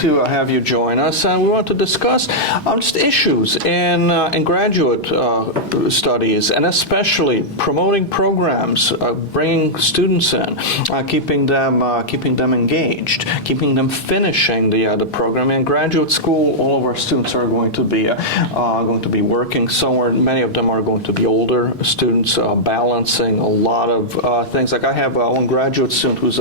to have you join us, and we want to discuss just issues in graduate studies, and especially promoting programs, bringing students in, keeping them engaged, keeping them finishing the program. In graduate school, all of our students are going to be working somewhere. Many of them are going to be older students, balancing a lot of things. Like I have one graduate student who's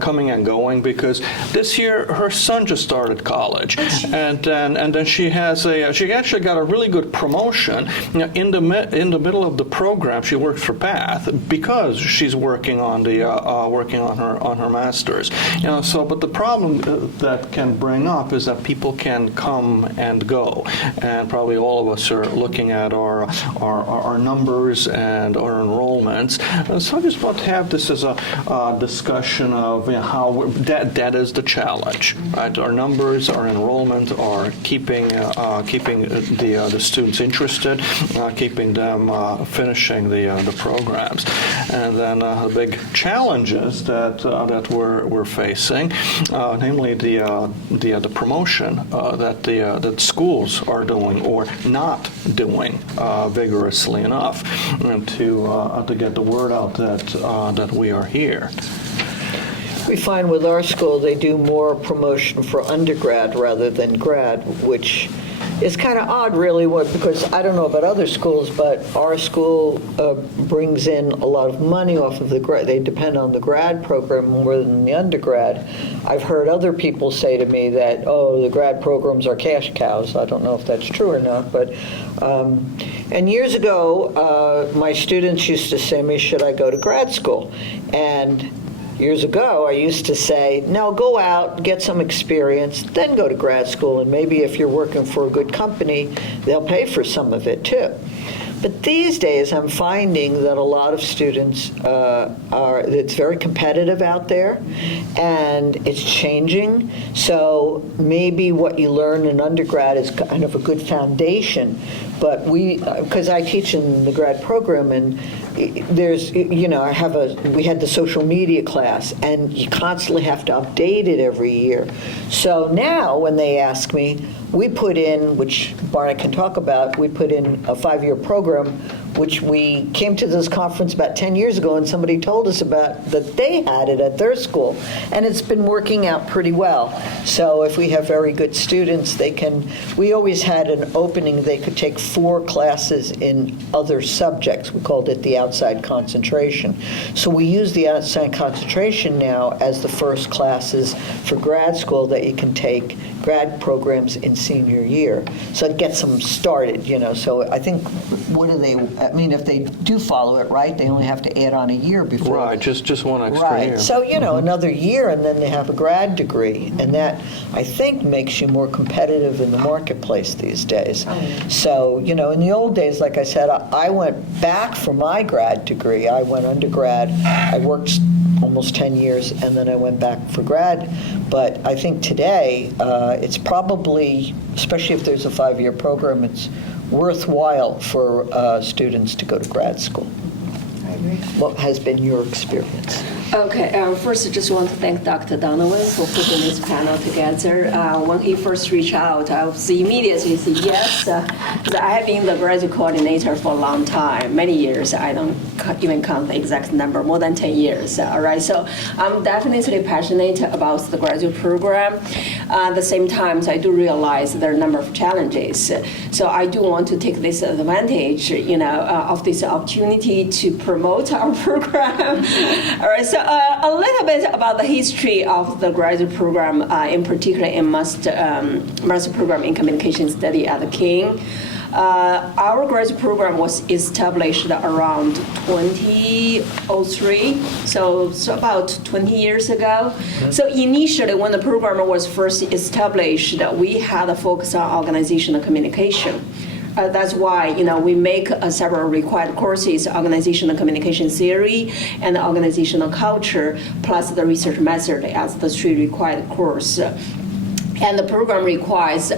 coming and going because this year her son just started college, and then she actually got a really good promotion in the middle of the program. She works for Path because she's working on her master's. But the problem that can bring up is that people can come and go, and probably all of us are looking at our numbers and our enrollments. So I just want to have this as a discussion of how that is the challenge, right? Our numbers, our enrollment are keeping the students interested, keeping them finishing the programs, and then the big challenges that we're facing, namely the promotion that schools are doing or not doing vigorously enough to get the word out that we are here. We find with our school they do more promotion for undergrad rather than grad, which is kind of odd, really, because I don't know about other schools, but our school brings in a lot of money off of the grad. They depend on the grad program more than the undergrad. I've heard other people say to me that, oh, the grad programs are cash cows. I don't know if that's true or not, but and years ago, my students used to say to me, should I go to grad school? And years ago, I used to say, no, go out, get some experience, then go to grad school, and maybe if you're working for a good company, they'll pay for some of it too. But these days, I'm finding that a lot of students it's very competitive out there, and it's changing. So maybe what you learn in undergrad is kind of a good foundation, but because I teach in the grad program, and there's, we had the social media class, and you constantly have to update it every year. So now when they ask me, we put in, which Barnett can talk about, we put in a 5-year program, which we came to this conference about 10 years ago, and somebody told us about that they had it at their school, and it's been working out pretty well. So if we have very good students, we always had an opening, they could take 4 classes in other subjects. We called it the outside concentration. So we use the outside concentration now as the first classes for grad school that you can take grad programs in senior year. So it gets them started, So I think, if they do follow it right, they only have to add on a year before. Right, just one extra year. So, another year, and then they have a grad degree. And that, I think, makes you more competitive in the marketplace these days. So, in the old days, like I said, I went back for my grad degree. I went undergrad. I worked almost 10 years, and then I went back for grad. But I think today, it's probably, especially if there's a 5-year program, it's worthwhile for students to go to grad school. I agree. What has been your experience? Okay, first I just want to thank Dr. Donovan for putting this panel together. When he first reached out, I was immediately said yes, because I have been the graduate coordinator for a long time, many years. I don't even count the exact number, more than 10 years. All right, so I'm definitely passionate about the graduate program. At the same time, I do realize there are a number of challenges. So I do want to take this advantage, of this opportunity to promote our program. All right, so a little bit about the history of the graduate program, in particular in master program in communication study at Kean. Our graduate program was established around 2003, so about 20 years ago. So initially, when the program was first established, we had a focus on organizational communication. That's why we make several required courses: organizational communication theory and organizational culture, plus the research method as the 3 required course. And the program requires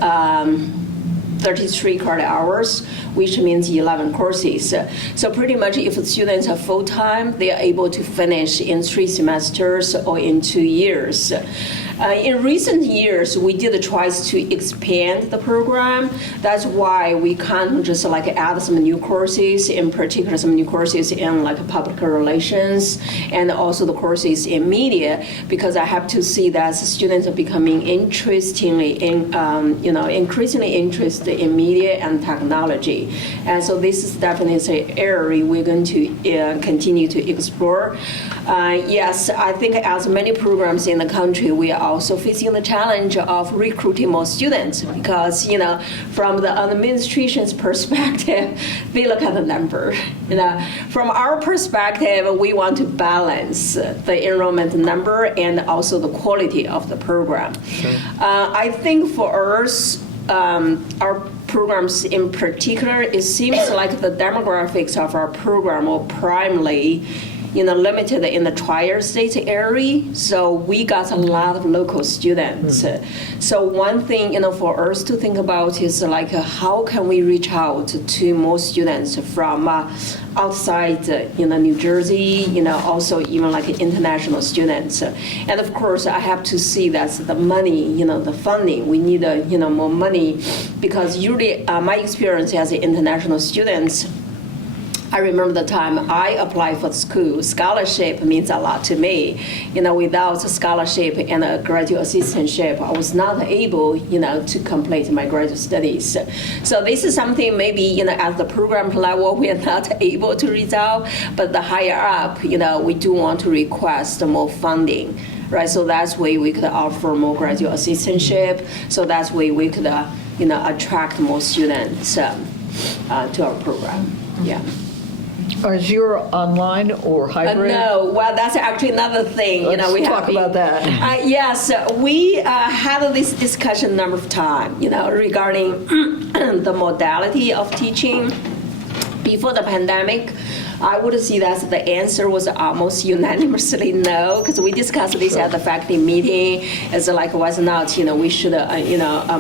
33 credit hours, which means 11 courses. So pretty much if students are full-time, they are able to finish in 3 semesters or in 2 years. In recent years, we did try to expand the program. That's why we can't just like add some new courses, in particular some new courses in like public relations and also the courses in media, because I have to see that students are becoming increasingly interested in media and technology. And so this is definitely an area we're going to continue to explore. Yes, I think as many programs in the country, we are also facing the challenge of recruiting more students because, from the administration's perspective, they look at the number. From our perspective, we want to balance the enrollment number and also the quality of the program. Sure. I think for us, our programs in particular, it seems like the demographics of our program are primarily limited in the tri-state area, so we got a lot of local students. So one thing, for us to think about is like how can we reach out to more students from outside, New Jersey, also even like international students. And of course, I have to see that the money, the funding, we need, more money because usually my experience as international students, I remember the time I applied for school. Scholarship means a lot to me. Without a scholarship and a graduate assistantship, I was not able, to complete my graduate studies. So this is something maybe, at the program level, we are not able to resolve, but the higher up, we do want to request more funding. Right, so that's why we could offer more graduate assistantship. So that's why we could, attract more students to our program. Yeah. Is your online or hybrid? No, well, that's actually another thing. Let's we talk about that. Yes, we had this discussion a number of times, regarding the modality of teaching. Before the pandemic, I would see that the answer was almost unanimously no, because we discussed this at the faculty meeting. It's like whether or not we should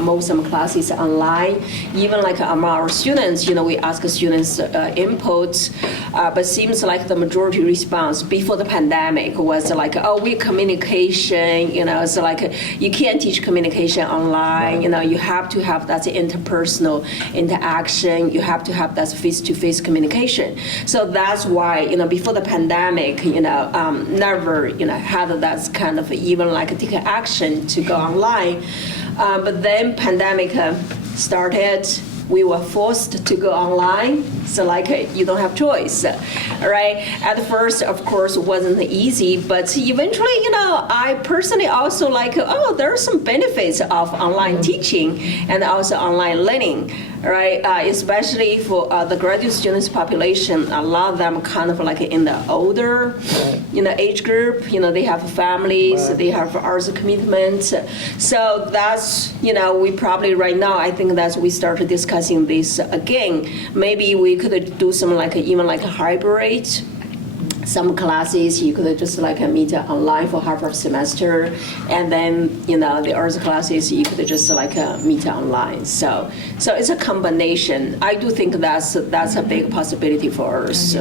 move some classes online. Even like among our students, we ask students input, but seems like the majority response before the pandemic was like, we communication. It's like you can't teach communication online. You have to have that interpersonal interaction. You have to have that face-to-face communication. So that's why, before the pandemic, never, had that kind of even like take action to go online. But then pandemic started. We were forced to go online, so like you don't have choice, right? At first, of course, it wasn't easy, but eventually, I personally also like, there are some benefits of online teaching and also online learning, right? Especially for the graduate students population, a lot of them kind of like in the older, age group. They have families, they have other commitments. So that's, we probably right now, I think that's we started discussing this again. Maybe we could do some even like a hybrid. Some classes you could just like meet online for half of semester, and then the other classes you could just like meet online. So it's a combination. I do think that's a big possibility for us,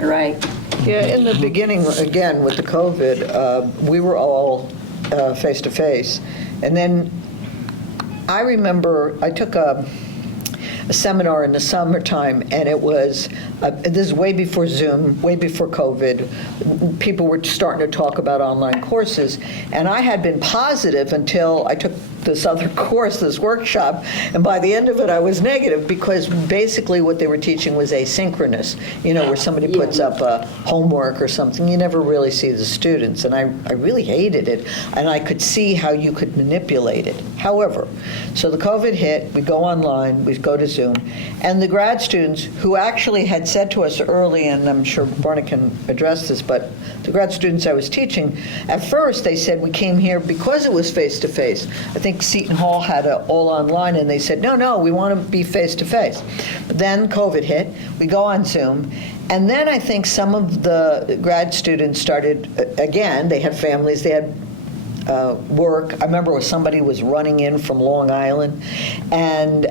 right? Yeah, in the beginning, again with the COVID, we were all face to face, and then I remember I took a seminar in the summertime, and it was, this is way before Zoom, way before COVID. People were starting to talk about online courses, and I had been positive until I took this other course, this workshop, and by the end of it I was negative because basically what they were teaching was asynchronous, where somebody puts up a homework or something. You never really see the students, and I really hated it, and I could see how you could manipulate it. However, so the COVID hit, we go online, we go to Zoom, and the grad students who actually had said to us early, and I'm sure Barnett can address this, but the grad students I was teaching, at first they said we came here because it was face-to-face. I think Seton Hall had it all online, and they said, no, we want to be face-to-face. But then COVID hit, we go on Zoom, and then I think some of the grad students started, again, they had families, they had work. I remember somebody was running in from Long Island, and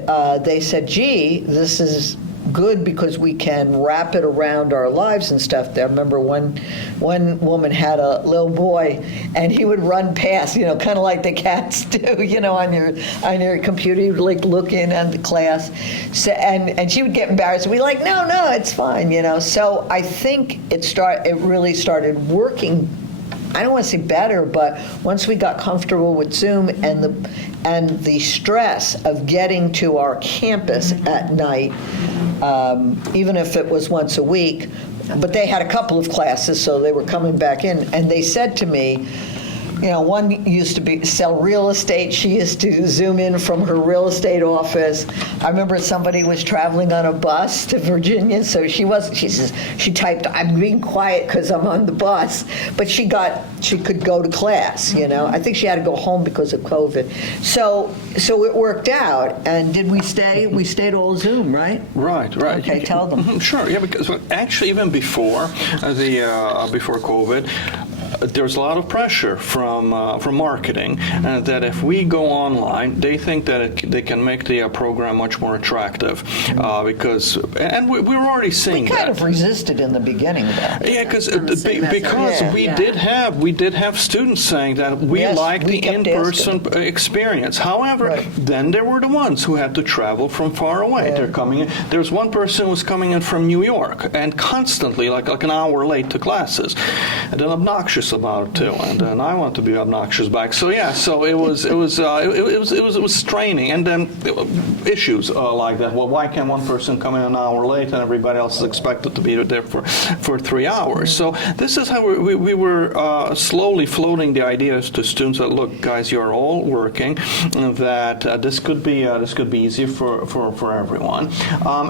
they said, gee, this is good because we can wrap it around our lives and stuff. I remember one woman had a little boy, and he would run past, kind of like the cats do, on your computer. He would like look in at the class, so, and she would get embarrassed. We'd be like, no, it's fine, So I think it really started working. I don't want to say better, but once we got comfortable with Zoom and the stress of getting to our campus at night, even if it was once a week, but they had a couple of classes, so they were coming back in, and they said to me, one used to sell real estate. She used to Zoom in from her real estate office. I remember somebody was traveling on a bus to Virginia, so she says, she typed, I'm being quiet because I'm on the bus, but she could go to class, I think she had to go home because of COVID. So it worked out, and did we stay? We stayed all Zoom, right? Right. Okay, tell them. Sure, yeah, because actually even before before COVID, there's a lot of pressure from marketing that if we go online, they think that they can make the program much more attractive because we were already seeing We kind of resisted in the beginning, though. Yeah, because Yeah. we did have students saying that we Yes, like we the kept in-person experience. However, Right. then there were the ones who had to travel from far away. Yeah. They're coming in. There's one person who was coming in from New York and constantly like an hour late to classes, and then obnoxious about it too. And I want to be obnoxious back. So yeah, so it was straining, and then issues like that. Well, why can't one person come in an hour late and everybody else is expected to be there for 3 hours? So this is how we were slowly floating the ideas to students that, look, guys, you're all working, that this could be easy for everyone,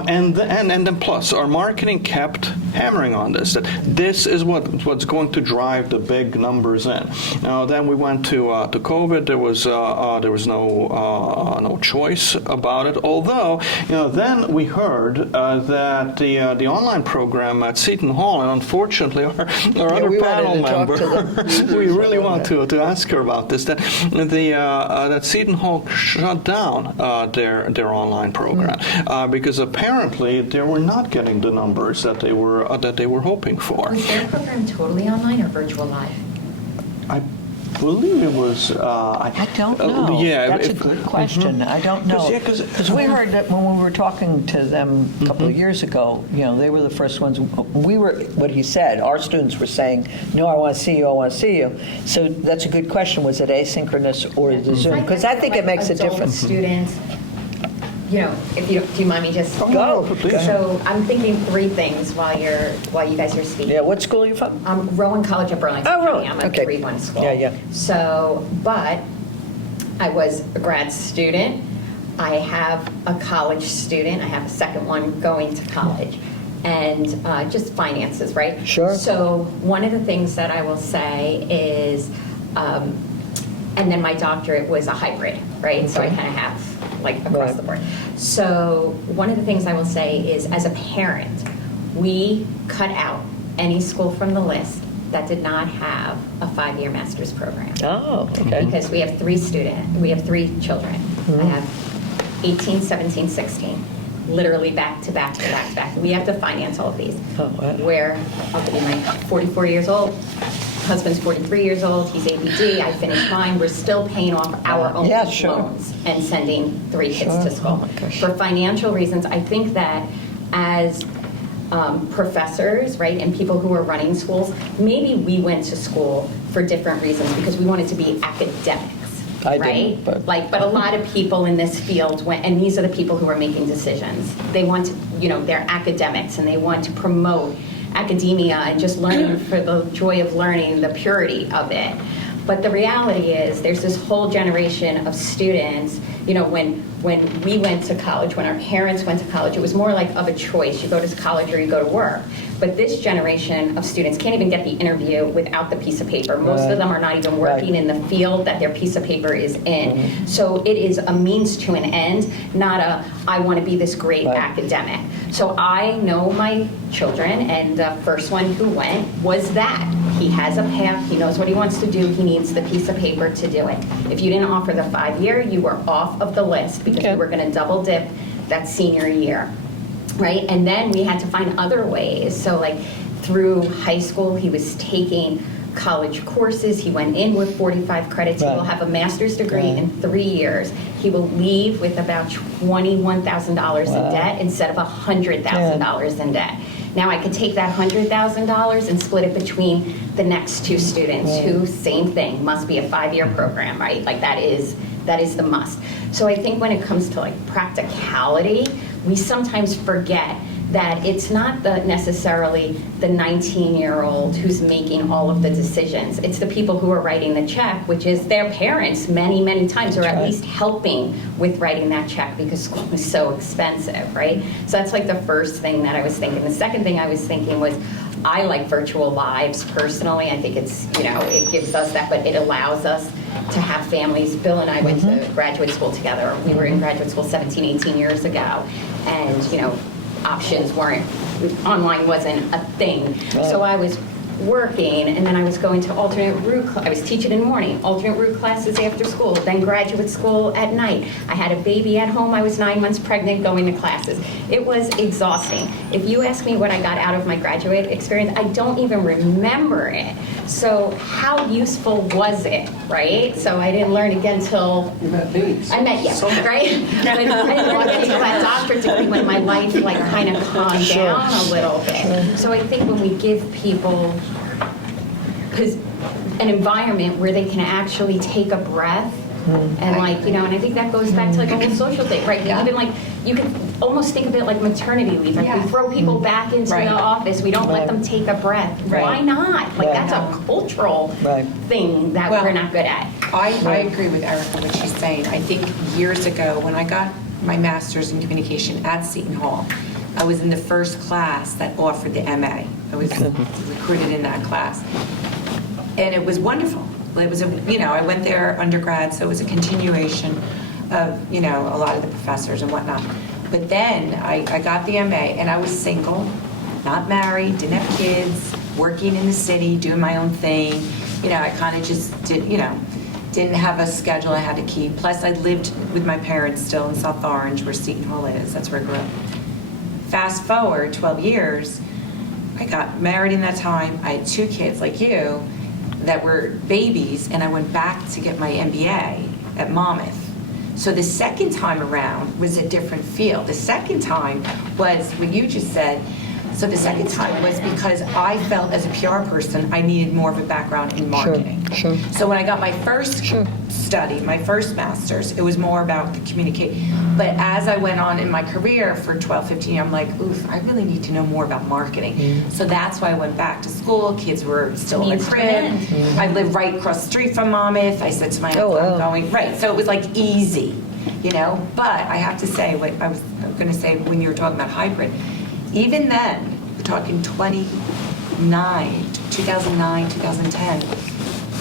and then plus our marketing kept hammering on this, that this is what's going to drive the big numbers in. Now then we went to COVID. There was no choice about it. Although then we heard that the online program at Seton Hall, and unfortunately our other panel member, we really want to ask her about this. That Seton Hall shut down their online program because apparently they were not getting the numbers that they were hoping for. Was their program totally online or virtual live? I believe it was. I don't know. Yeah, That's a good question. I don't know. Because we heard that when we were talking to them a couple of years ago, they were the first ones. We were, what he said, our students were saying, no, I want to see you. So that's a good question. Was it asynchronous or the Zoom? Because I think it makes a difference. Students, if do you mind me just Go. So I'm thinking three things while you guys are speaking. Yeah, what school are you from? Rowan College of Burlington Oh, County. Rowan. I'm a Okay. 3-1 school. Yeah. So, but I was a grad student. I have a college student. I have a second one going to college. And just finances, right? Sure. So one of the things that I will say is, and then my doctorate was a hybrid, right? So I kind of have like across Right. the board. So one of the things I will say is, as a parent, we cut out any school from the list that did not have a 5-year master's program. Oh, okay. Because we have 3 children. I have 18, 17, 16, literally back to back to back to back. We have to finance all of these. Oh, wow. Where I'll be like 44 years old, husband's 43 years old, he's ABD, I finished mine, we're still paying off our own Yeah, sure. loans and sending 3 kids Sure. to school. Oh my gosh. For financial reasons, I think that as professors, right, and people who are running schools, maybe we went to school for different reasons because we wanted to be academics, I right? didn't, but- But a lot of people in this field went, and these are the people who are making decisions. They want to, they're academics and they want to promote academia and just learning for the joy of learning, the purity of it. But the reality is there's this whole generation of students, when we went to college, when our parents went to college, it was more like of a choice. You go to college or you go to work. But this generation of students can't even get the interview without the piece of paper. Most Right. of them are not even working Right. in the field that their piece of paper is in. So it is a means to an end, not I want to be this great Right. academic. So I know my children, and the first one who went was that. He has a path, he knows what he wants to do, he needs the piece of paper to do it. If you didn't offer the 5-year, you were off of the list because Okay. we were going to double dip that senior year. right? And then we had to find other ways. So like through high school, he was taking college courses. He went in with 45 credits. He Right. will have a master's degree Right. in 3 years. He will leave with about $21,000 Wow. in debt instead of $100,000 in debt. Now I could take that $100,000 and split it between the next two students who, same thing, must be a 5-year program, right? Like that is the must. So I think when it comes to like practicality, we sometimes forget that it's not necessarily the 19-year-old who's making all of the decisions. It's the people who are writing the check, which is their parents many, many times, or at right. least helping with writing that check because school is so expensive, right? So that's like the first thing that I was thinking. The second thing I was thinking was, I like virtual lives personally. I think it's, it gives us that, but it allows us to have families. Bill and I went to graduate school together. We were in graduate school 17, 18 years ago. And, options weren't, online wasn't a thing. So I was working, and then I was going to alternate route, I was teaching in the morning, alternate route classes after school, then graduate school at night. I had a baby at home, I was 9 months pregnant going to classes. It was exhausting. If you ask me what I got out of my graduate experience, I don't even remember it. So how useful was it, right? So I didn't learn again until You met me. I met you, right? But I didn't learn again until that doctorate degree when my life like kind of calmed down a little bit. So I think when we give people an environment where they can actually take a breath and and I think that goes back to like a whole social thing, right? Even like you can almost think of it like maternity leave. Like we throw people back into the office, we don't let them take a breath. Why not? Like that's a cultural thing that we're not good at. I agree with Erica what she's saying. I think years ago when I got my master's in communication at Seton Hall, I was in the first class that offered the MA. I was recruited in that class. And it was wonderful. It was I went there undergrad, so it was a continuation of, a lot of the professors and whatnot. But then I got the MA and I was single, not married, didn't have kids, working in the city, doing my own thing. I kind of just didn't have a schedule I had to keep. Plus I lived with my parents still in South Orange where Seton Hall is. That's where I grew up. Fast forward 12 years, I got married in that time. I had 2 kids like you that were babies, and I went back to get my MBA at Monmouth. So the second time around was a different field. The second time was what you just said. So the second time was because I felt as a PR person, I needed more of a background in marketing. Sure. So when I got my first study, my first master's, it was more about the communication. But as I went on in my career for 12, 15 years, I'm like, oof, I really need to know more about marketing. So that's why I went back to school. Kids were still in the crib. I lived right across the street from Monmouth. I said to my husband, I'm going, right. So it was like easy, But I have to say, what I was going to say when you were talking about hybrid, even then, we're talking 2009, 2010,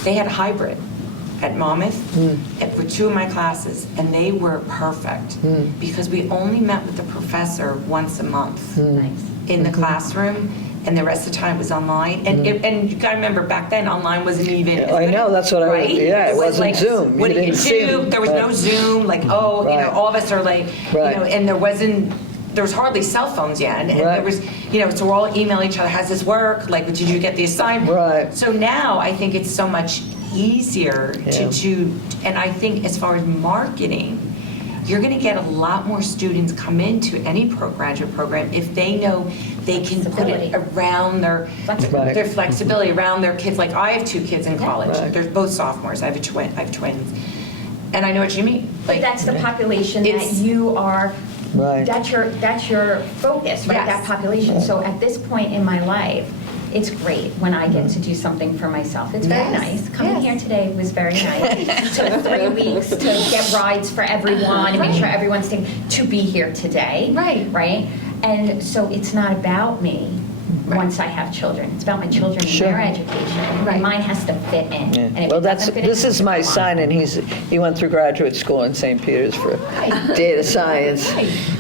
they had hybrid at Monmouth for 2 of my classes, and they were perfect because we only met with the professor once a month in the classroom, and the rest of the time was online. And you got to remember, back then, online wasn't even. I know, that's what right? it wasn't like, Zoom. What You do you didn't see do? them. There was no Zoom. Like, all of us are like, and there was hardly cell phones yet, and there was, so we're all emailing each other, how's this work? Like, did you get the assignment? Right. So now I think it's so much easier to do, and I think as far as marketing, you're going to get a lot more students come into any graduate program if they know they can put it around their flexibility, around their kids. Like I have 2 kids in college. They're both sophomores. I have twins. And I know what you mean. Like That's the population that you are, that's your focus, right? Yes. That population. So at this point in my life, it's great when I get to do something for myself. It's very nice. Coming here today was very nice. It took 3 weeks to get rides for everyone and make sure everyone's to be here today. Right? And so it's not about me once I have children. It's about my children and their education. And mine has to fit in. And if Well, it doesn't fit this in, is my son, and he went through graduate school in St. Peter's for data science.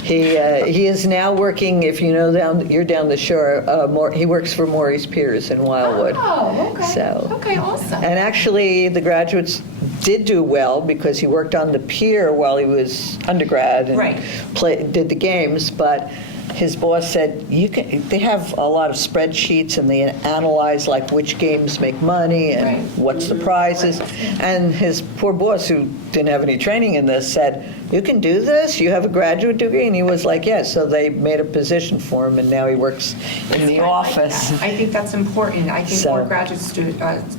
He is now working, if you know you're down the shore, he works for Maurice Peters in Wildwood. Oh, okay. So, okay, awesome. And actually, the graduates did do well because he worked on the pier while he was undergrad and did the games, but his boss said, they have a lot of spreadsheets and they analyze like which games make money and Right. what's the prizes. And his poor boss, who didn't have any training in this, said, you can do this? You have a graduate degree? And he was like, yes. So they made a position for him, and now he works in the office. I think that's important. I think So- more graduate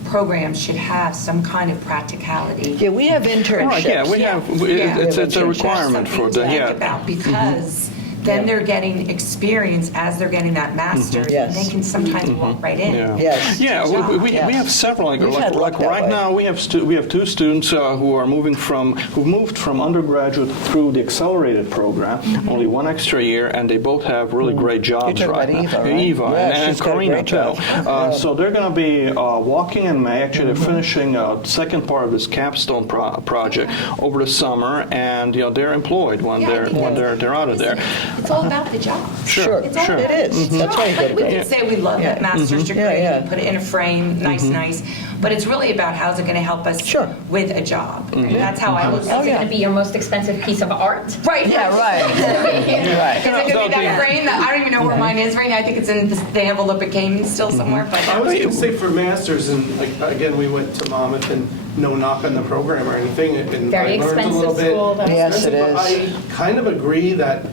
programs should have some kind of practicality. Yeah, we have internships. Yeah, we have, Yeah. it's a Yeah. requirement for the, Something to think yeah. about, because then they're getting experience as they're getting that master's, Yes. and they can sometimes walk right in. Yeah. Yes. Yeah, we Yeah. have several, like We've had luck that right way. now, we have 2 students who moved from undergraduate through the accelerated program, only 1 extra year, and they both have really great jobs talking right about now. Eva, right? Eva, Yeah, and she's got a Karina great too. job. So they're going to be walking in May. Actually, they're finishing a second part of this capstone project over the summer, and they're employed when Yeah, I think they're out of there. It's all about the job. Sure, It's all sure. it is. That's why you Like, go we to can grad. say we love that master's degree, Yeah, yeah. and put it in a frame, nice, but it's really about how's it going to help us Sure. with a job. And that's how I look Is at it it. going to be your most expensive piece of art? Right. Yeah, right. Is it going to be that So frame that I don't even know where mine is right now? I think it's in the envelope it came still somewhere, but I was going to say for masters, and like, again, we went to Monmouth, and no knock on the program or anything, and Very I learned a little expensive bit. school, though. Yes, it But is. I kind of agree that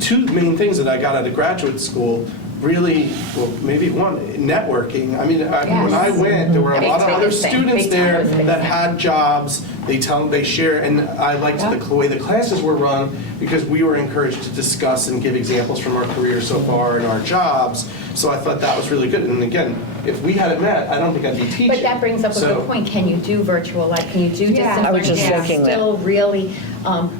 2 main things that I got out of graduate school really, well, maybe one, networking. I mean, when I went, there were a Big lot of time other thing. students Big time there was big that time. had jobs. They share, and I liked the way the classes were run because we were encouraged to discuss and give examples from our career so far and our jobs. So I thought that was really good. And again, if we hadn't met, I don't think I'd be teaching. But that brings up a So- good point. Can you do virtual life? Can you do Yeah. distance I was just learning? thinking that. Still really,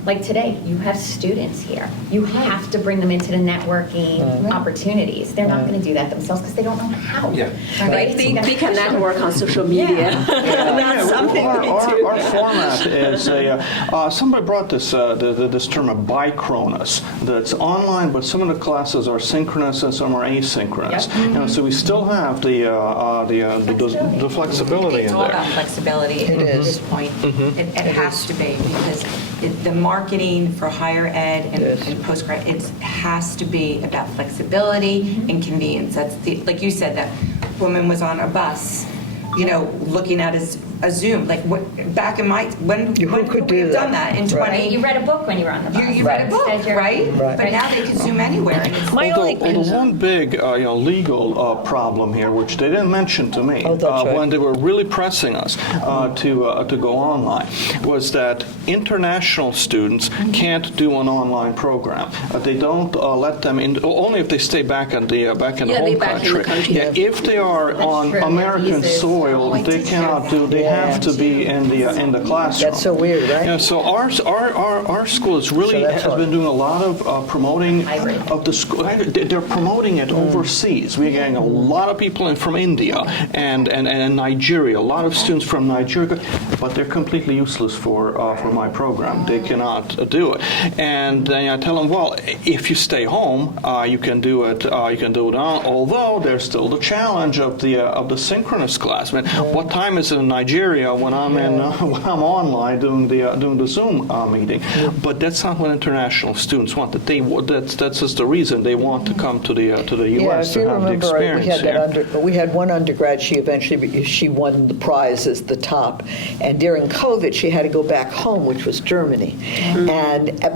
like today, you have students here. You have to bring them into the networking opportunities. They're not going to do that themselves because they don't know how. Yeah. Right, they can network on social media. That's something our, we our, do. our format is somebody brought this this term of bicronus. That's online, but some of the classes are synchronous and some are asynchronous. Yep. So we still have the flexibility It's in all there. about flexibility at this point. It has to be, because the marketing for higher ed and postgrad, it has to be about flexibility and convenience. That's like you said, that woman was on a bus, looking at a Zoom. Like back in when Who could we do have done that? that in Right. 20? You read a book when you were on the bus. You read a book, Instead you're- right? Right. But now they can Zoom anywhere. And it's My only Although one big legal problem here, which they didn't mention to me Oh, that's right. when they were really pressing us to go online, was that international students can't do an online program. They don't let them in, only if they stay back in the Yeah, home they back in the country. Yeah, if they are on true. American Visas. soil, they cannot do. They have to be in the classroom. That's so weird, right? Yeah, so our school is really So that's has what- been doing a lot of promoting Hybrid. of the school. They're promoting it overseas. We're getting a lot of people in from India and Nigeria. A lot of students from Nigeria, but they're completely useless for my program. They cannot do it. And then I tell them, well, if you stay home, you can do it. You can do it on. Although there's still the challenge of the synchronous class. I mean, what time is it in Nigeria when I'm when I'm online doing the Zoom meeting? But that's not what international students want. That's just the reason they want to come to the Yeah, U.S. if to you have the remember, right, experience here. we had one undergrad. She won the prize as the top, and during COVID, she had to go back home, which was Germany,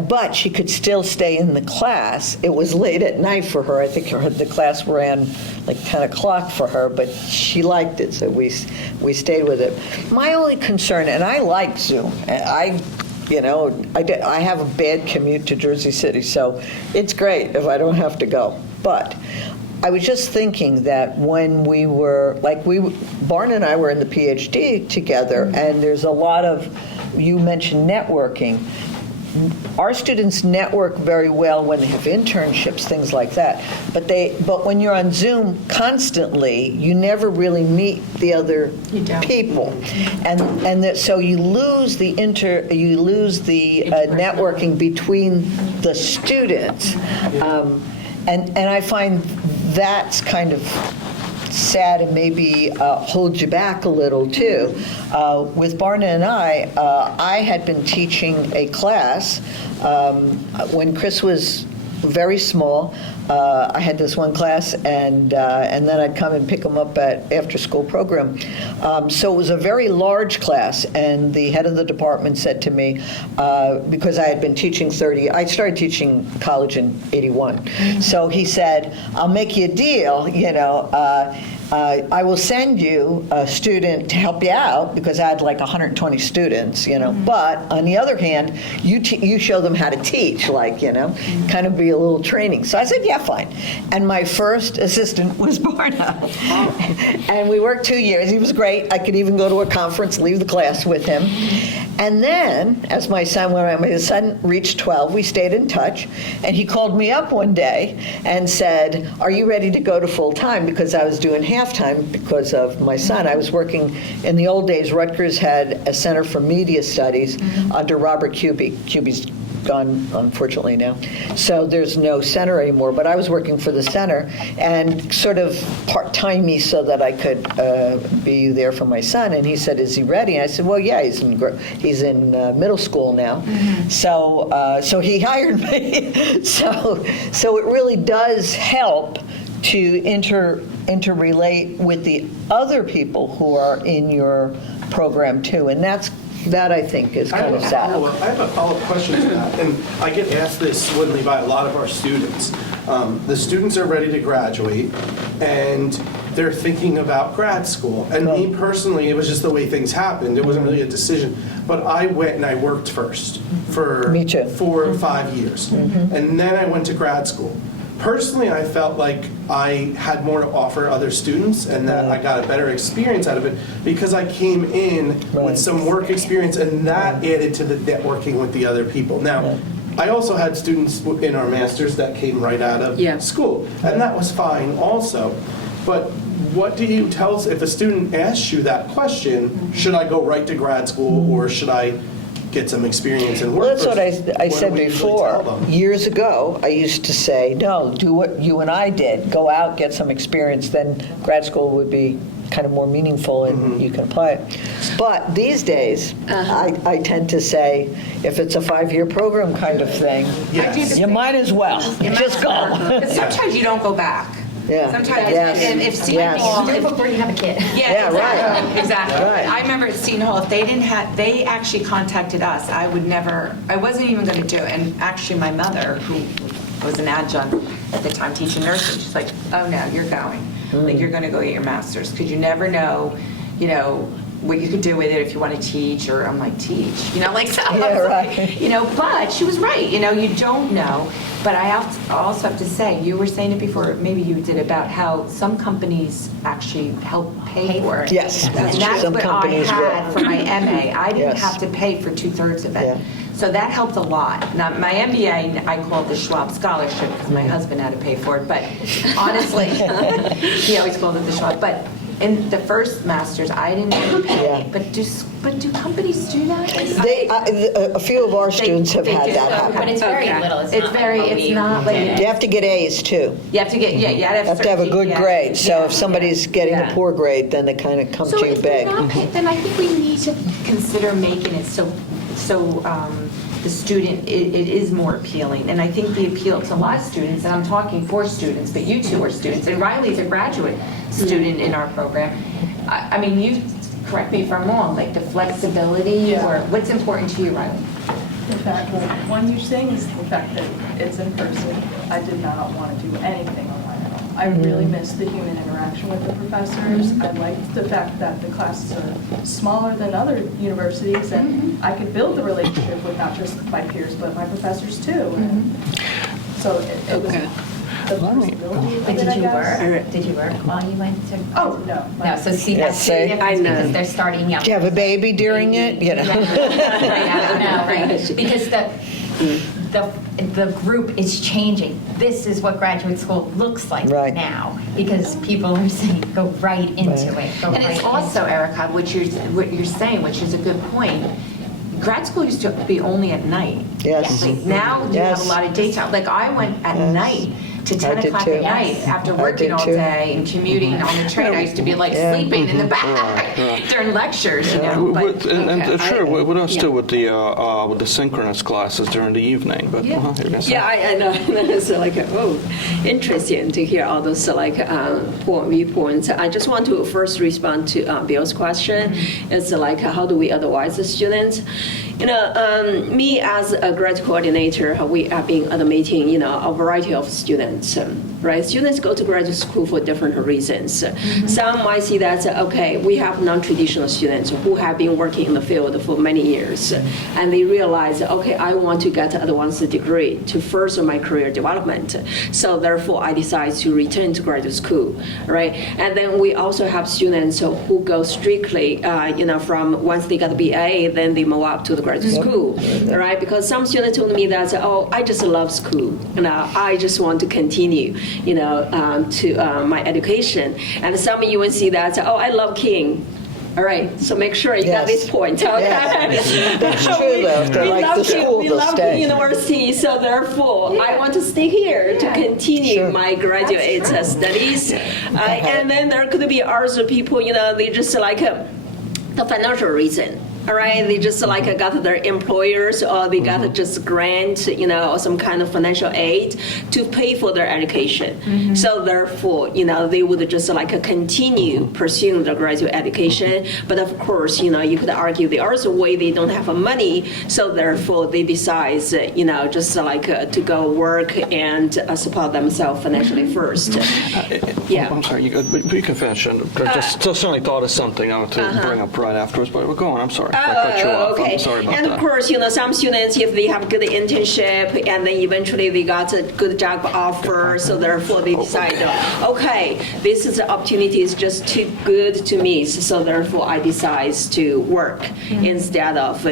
but she could still stay in the class. It was late at night for her. I think the class ran like 10 o'clock for her, but she liked it, so we stayed with it. My only concern, and I like Zoom, and I have a bad commute to Jersey City, so it's great if I don't have to go. But I was just thinking that when we were, Barn and I were in the PhD together, and there's a lot of, you mentioned networking. Our students network very well when they have internships, things like that. But when you're on Zoom constantly, you never really meet the other people, so you lose the networking between the students, and I find that's kind of sad and maybe hold you back a little too. With Barna and I had been teaching a class when Chris was very small. I had this one class, and then I'd come and pick them up at after-school program. So it was a very large class, and the head of the department said to me, because I had been teaching I started teaching college in '81. So he said, I'll make you a deal, I will send you a student to help you out, because I had like 120 students, but on the other hand, you show them how to teach, kind of be a little training. So I said, yeah, fine. And my first assistant was Barna. And we worked 2 years. He was great. I could even go to a conference, leave the class with him. And then, as my son reached 12, we stayed in touch, and he called me up one day and said, are you ready to go to full-time? Because I was doing half-time because of my son. I was working, in the old days, Rutgers had a Center for Media Studies under Robert Cuby. Cuby's gone, unfortunately, now. So there's no center anymore, but I was working for the center and sort of part-timey so that I could be there for my son. And he said, is he ready? And I said, well, yeah, he's in middle school now. So he hired me. So it really does help to interrelate with the other people who are in your program too. And that I think is kind of sad. I have a follow-up question to that, and I get asked this wouldn't by a lot of our students. The students are ready to graduate, and they're thinking about grad school. And me personally, it was just the way things happened. It wasn't really a decision. But I went and I worked first for Me too. 4 or 5 years, and then I went to grad school. Personally, I felt like I had more to offer other students and that I got a better experience out of it because I came in with some work experience, and that added to the networking with the other people. Now, I also had students in our masters that came right out of school, and that was fine also. But what do you tell us if a student asks you that question, should I go right to grad school or should I get some experience and work? Well, that's what I What said do we usually before. tell them? Years ago, I used to say, no, do what you and I did. Go out, get some experience, then grad school would be kind of more meaningful and you can apply it. But these days, I tend to say, if it's a 5-year program kind of thing, Yes. you might as well. Just go. But sometimes you don't go back. Yeah. Sometimes, Yes. if Seton Yes. Hall, Do it before you have a kid. Yeah, right. Exactly. Right. I remember at Seton Hall, if they didn't have, they actually contacted us, I wasn't even going to do it. And actually, my mother, who was an adjunct at the time teaching nursing, she's like, oh no, you're going. Like, you're going to go get your master's, because you never know, what you could do with it if you want to teach, or I'm like, teach, so Yeah, I was right. like, but she was right, you don't know. But I also have to say, you were saying it before, maybe you did, about how some companies actually help pay for it. Yes. And that's Some what I companies had will. for my MA. I didn't Yes. have to pay for 2/3 of it. Yeah. So that helped a lot. Now, my MBA, I call it the Schwab Scholarship because my husband had to pay for it. But honestly, he always called it the Schwab. But in the first master's, I didn't have to pay. Yeah. But do companies do that? A few of our students have they had do. that But happen. it's very Okay. little. It's It's not very, like what it's we not like. did. You have to get A's too. You have to get, you You have to have a good yeah. grade. So Yeah. if somebody's getting a Yeah. poor grade, then they kind of come So to you if they're big. not paying, then I think we need to consider making it so the student, it is more appealing. And I think the appeal to a lot of students, and I'm talking for students, but you two are students, and Riley's a graduate student in our program. I mean, you, correct me if I'm wrong, like the flexibility, or what's important to you, Riley? The fact, well, one huge thing is the fact that it's in person. I did not want to do anything online at all. I really missed the human interaction with the professors. I liked the fact that the classes are smaller than other universities, and I could build the relationship with not just my peers, but my professors too. And so it was the possibility of But it, did I you guess. work? Did you work while you went to? Oh, no. No, so see, Yeah, that's the see? difference, I know. because they're starting out. Do you have a baby during it? Right, because the group is changing. This is what graduate school looks like Right. now, because people are saying, go right into it. Go And right it's also, into it. Erica, what you're saying, which is a good point. Grad school used to be only at night. Yes. Like now you have Yes. a lot of daytime. Like I went at night to 10 I did o'clock too. at night after I working did all too. day and commuting on the train. I used to be like sleeping in the back during lectures, you know. But Sure, with us too, with the synchronous classes during the evening, but. Yeah. You're gonna say? Yeah, I know. It's like, oh, interesting to hear all those viewpoints. I just want to first respond to Bill's question. It's like, how do we advise the students? You know, me as a grad coordinator, we have been admitting, a variety of students, right? Students go to graduate school for different reasons. Some might see that, okay, we have non-traditional students who have been working in the field for many years, and they realize, okay, I want to get an advanced degree to further my career development. So therefore, I decide to return to graduate school, right? And then we also have students who go strictly, from once they got the BA, then they move up to the graduate school, right? Because some students told me that, oh, I just love school, I just want to continue, to my education. And some even see that, oh, I love Kean. All right, so make sure you got this point, okay? Yeah. That's true, though. If they like the school, we they'll love stay. the university, so therefore, I want to stay here to continue Sure. my graduate studies. And then there could be other people, they just like the financial reason. All right, they just got their employers, or they got just grant, or some kind of financial aid to pay for their education. So therefore, they would just continue pursuing the graduate education. But of course, you could argue the other way they don't have money, so therefore they decide, just to go work and support themselves financially first. Yeah. I'm sorry, you can finish. Just suddenly thought of something I want to bring up right afterwards, but we're going. I'm sorry. I cut you off. Okay. I'm sorry about and that. of course, some students, if they have good internship and then eventually they got a good job offer, so therefore they decide, okay, this is the opportunity is just too good to miss, so therefore I decide to work instead of,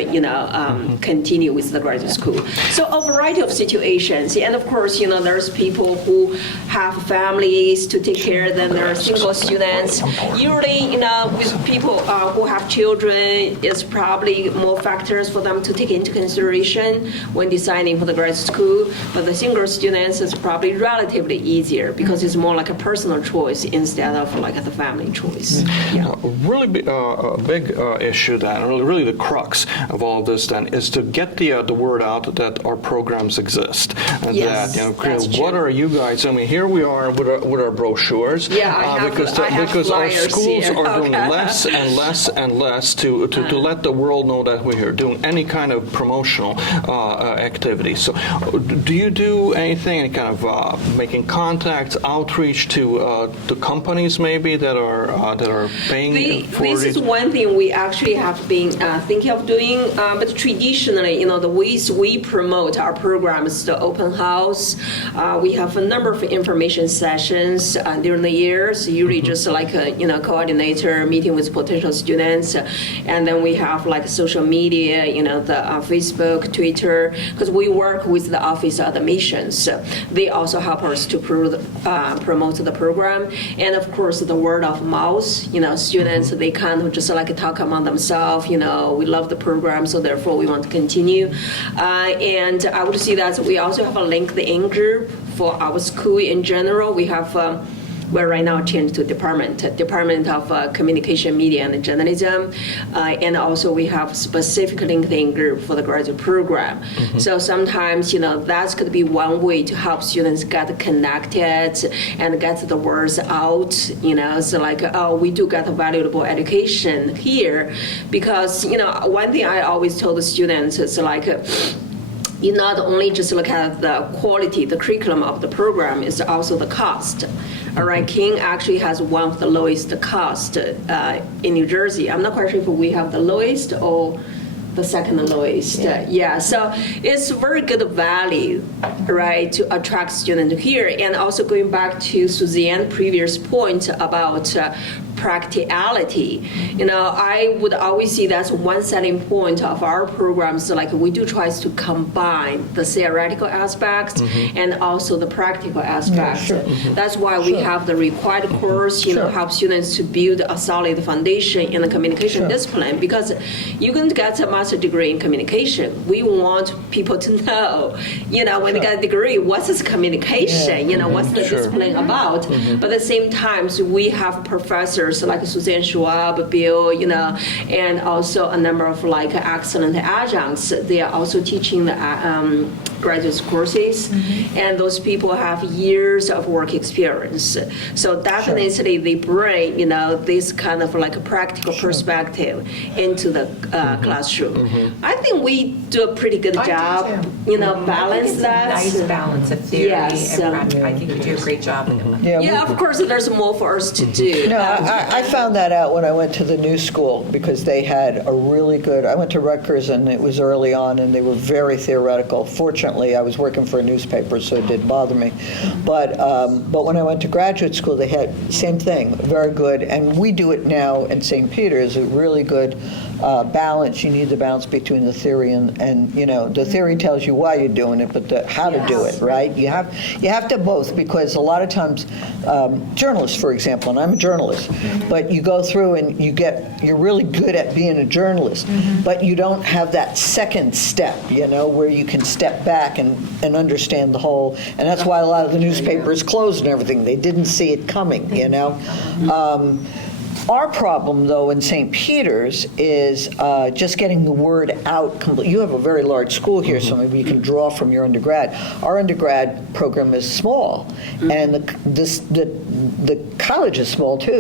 continue with the graduate school. So a variety of situations. And of course, there's people who have families to take care of them. There are single students. Usually, with people who have children, it's probably more factors for them to take into consideration when deciding for the graduate school. But the single students is probably relatively easier because it's more like a personal choice instead of like the family choice. Yeah. Really big issue then, really the crux of all this then, is to get the word out that our programs exist. And Yes, that, that's what true. are you guys, here we are with our brochures. Yeah, I have because our flyers schools here. are doing Okay. less and less and less to let the world know that we're here, doing any kind of promotional activity. So do you do anything, any kind of making contacts, outreach to companies maybe that are paying for This is one thing we actually have been thinking of doing, but traditionally, the ways we promote our programs, the open house, we have a number of information sessions during the year, so usually just like a coordinator meeting with potential students, and then we have like social media, the Facebook, Twitter, because we work with the Office of Admissions. They also help us to promote the program, and of course the word of mouth. Students they kind of just talk among themselves. We love the program, so therefore we want to continue. And I would see that we also have a LinkedIn group for our school in general. We have. We're right now changed to Department of Communication, Media, and Journalism. And also we have specific LinkedIn group for the graduate program. So sometimes, that's going to be one way to help students get connected and get the words out, so we do get a valuable education here. Because, one thing I always told the students is you not only just look at the quality, the curriculum of the program, it's also the cost. All right, Kean actually has one of the lowest cost in New Jersey. I'm not quite sure if we have the lowest or the second lowest. Yeah, so it's very good value, right, to attract students here. And also going back to Suzanne's previous point about practicality. I would always see that's one selling point of our programs. Like we do try to combine the theoretical aspects and also the practical aspects. That's why we have the required course, help students to build a solid foundation in the communication discipline, because you can get a master's degree in communication. We want people to know, when they get a degree, what's this communication, what's the discipline about. But at the same time, we have professors like Suzanne Schwab, Bill, and also a number of like excellent adjuncts. They are also teaching the graduate courses, and those people have years of work experience. So definitely they bring, this kind of like a practical perspective into the classroom. I think we do a pretty good job, balance that. Nice balance of theory Yes, and practice. I think we do a great job. Yeah, of course, there's more for us to do. No, I found that out when I went to the new school, because they had a really good, I went to Rutgers and it was early on and they were very theoretical. Fortunately, I was working for a newspaper, so it didn't bother me. But when I went to graduate school, they had same thing, very good. And we do it now in St. Peter's, a really good balance. You need the balance between the theory and the theory tells you why you're doing it, but how to do it, right? You have to both, because a lot of times journalists, for example, and I'm a journalist, but you go through and you're really good at being a journalist, but you don't have that second step, where you can step back and understand the whole, and that's why a lot of the newspapers closed and everything. They didn't see it coming, Our problem, though, in St. Peter's is just getting the word out. You have a very large school here, so maybe you can draw from your undergrad. Our undergrad program is small, and the college is small, too.